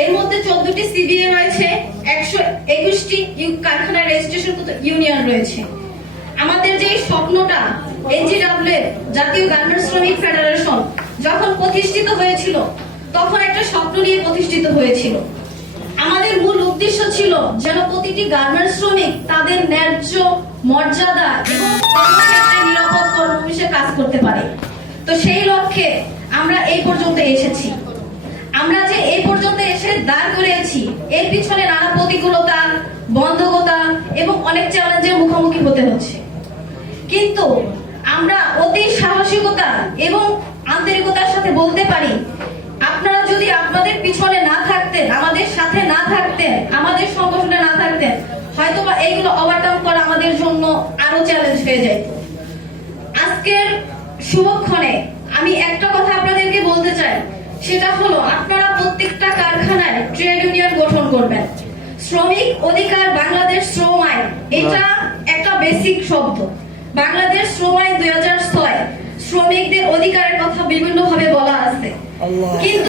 এর মধ্যে 14টি সিবিএ রয়েছে, 121টি কারখানা রেজিস্ট্রেশনকৃত ইউনিয়ন রয়েছে। আমাদের যে স্বপ্নটা এনজিডব্লিউ জাতীয় গার্মেন্টস শ্রমিক ফেডারেশন যখন প্রতিষ্ঠিত হয়েছিল, তখন একটা স্বপ্ন নিয়ে প্রতিষ্ঠিত হয়েছিল। আমাদের মূল উদ্দেশ্য ছিল যেন প্রতিটি গার্মেন্টস শ্রমিক তাদের ন্যায্য মর্যাদা এবং কর্মক্ষেত্রে নিরাপদ কর্মপরিবেশে কাজ করতে পারে। তো সেই লক্ষ্যে আমরা এই পর্যন্ত এসেছি। আমরা যে এই পর্যন্ত এসে দাঁড় করিয়েছি, এর পিছনে নানা প্রতিকূলতা, বন্ধকতা এবং অনেক চ্যালেঞ্জের মুখোমুখি হতে হচ্ছে। কিন্তু আমরা অতি সাহসিকতা এবং আন্তরিকতার সাথে বলতে পারি, আপনারা যদি আপনাদের পিছনে না থাকতেন, আমাদের সাথে না থাকতেন, আমাদের সংগঠনে না থাকতেন, হয়তো বা এইগুলো ওভারকাম করা আমাদের জন্য আরো চ্যালেঞ্জ হয়ে যেত। আজকের শুভক্ষণে আমি একটা কথা আপনাদেরকে বলতে চাই, সেটা হলো আপনারা প্রত্যেকটা কারখানায় ট্রেড ইউনিয়ন গঠন করবেন। শ্রমিক অধিকার বাংলাদেশ শ্রম আইন, এটা একটা বেসিক শব্দ। বাংলাদেশ শ্রম আইন 2006 শ্রমিকদের অধিকারের কথা বিভিন্ন ভাবে বলা আছে, কিন্তু